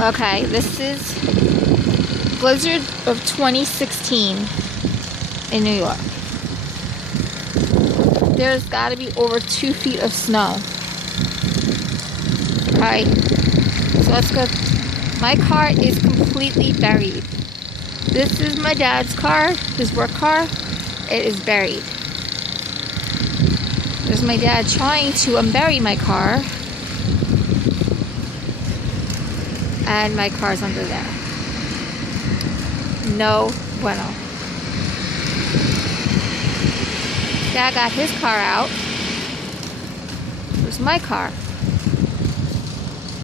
Okay, this is blizzard of 2016 in New York. There's got to be over 2 feet of snow. Okay, so let's go. My car is completely buried. This is my dad's car, his work car. It is buried. There's my dad trying to unbury my car. And my car's under there. No bueno. Dad got his car out. Where's my car?